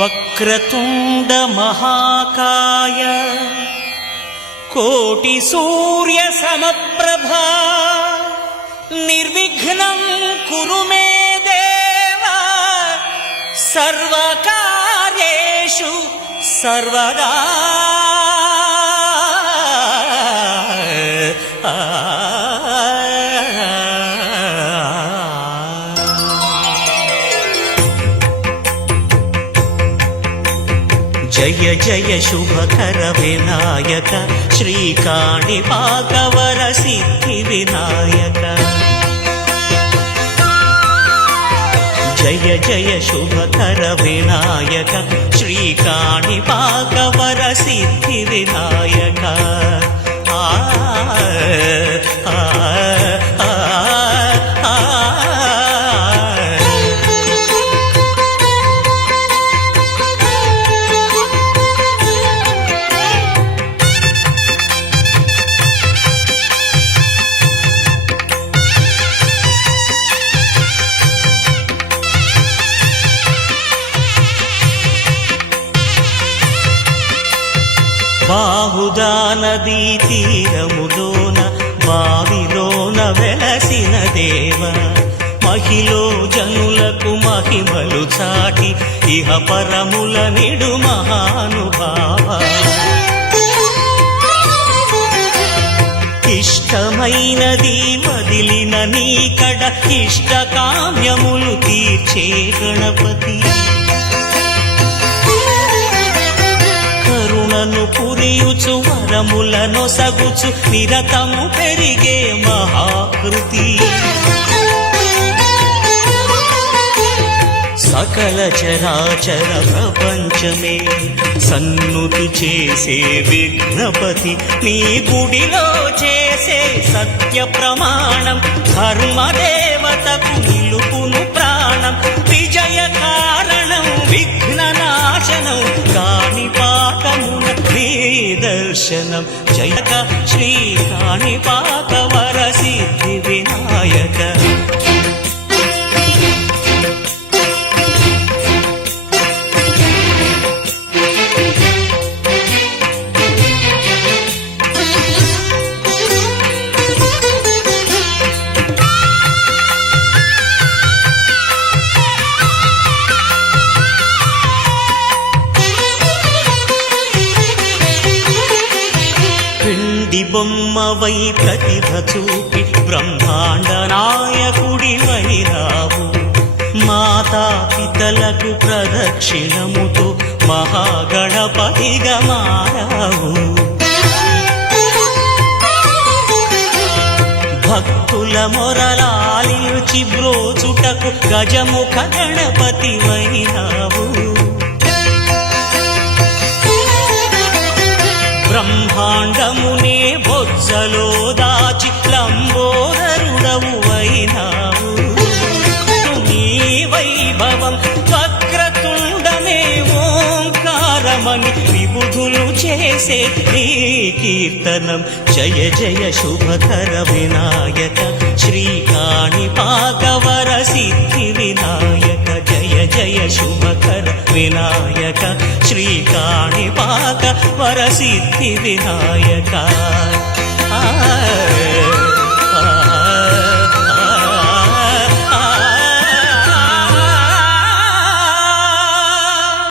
వక్రతుండ మహాకాయ కోటి సూర్య సమప్రభా నిర్విఘ్నం కురు మే దేవ సర్వకార్యేషు సర్వదా. జయ జయ శుభకర వినాయక శ్రీకాణిపాకవర సిద్ధి వినాయక. జయ జయ శుభకర వినాయక శ్రీకాణిపాకవర సిద్ధి వినాయక. బాహుదా నదీ తీరములోన బావిలోన వెలసిన దేవ మహిలో జనులకు మహిమలు చాటి ఇహ పరముల నిడు మహానుభావ. ఇష్టమైనది వదిలిన నీకడ ఇష్ట కామ్యములు తీర్చే గణపతి. కరుణను పురియుచు వరములను సగుచు నిరతము పెరిగే మహాకృతి. సకల చరాచర ప్రపంచమే సన్నుతి చేసే విఘ్నపతి. నీ గుడిలో చేసే సత్య ప్రమాణం ధర్మదేవతకు నిలుపును ప్రాణం. విజయ కారణం విఘ్న నాశనం కాణిపాకమున నీ దర్శనం. జయక శ్రీ కాణిపాకవర సిద్ధి వినాయక. బొమ్మవై ప్రతిభ చూపి బ్రహ్మాండ నాయకుడివై రావు. మాతా పితలకు ప్రదక్షిణముతో మహాగణపతిగా మారావు. భక్తుల మొరలాలిచి బ్రోచుటకు గజముఖ గణపతి వైనావు. బ్రహ్మాండమునే బొజ్జలో దాచి లంబోదరుడవు అయినావు. నీ వైభవం వక్రతుండమే ఓంకారమని విబుధులు చేసే నీ కీర్తనం. జయ జయ శుభకర వినాయక శ్రీకాణిపాకవర సిద్ధి వినాయక. జయ జయ శుభకర వినాయక శ్రీకాణిపాకవర సిద్ధి వినాయక.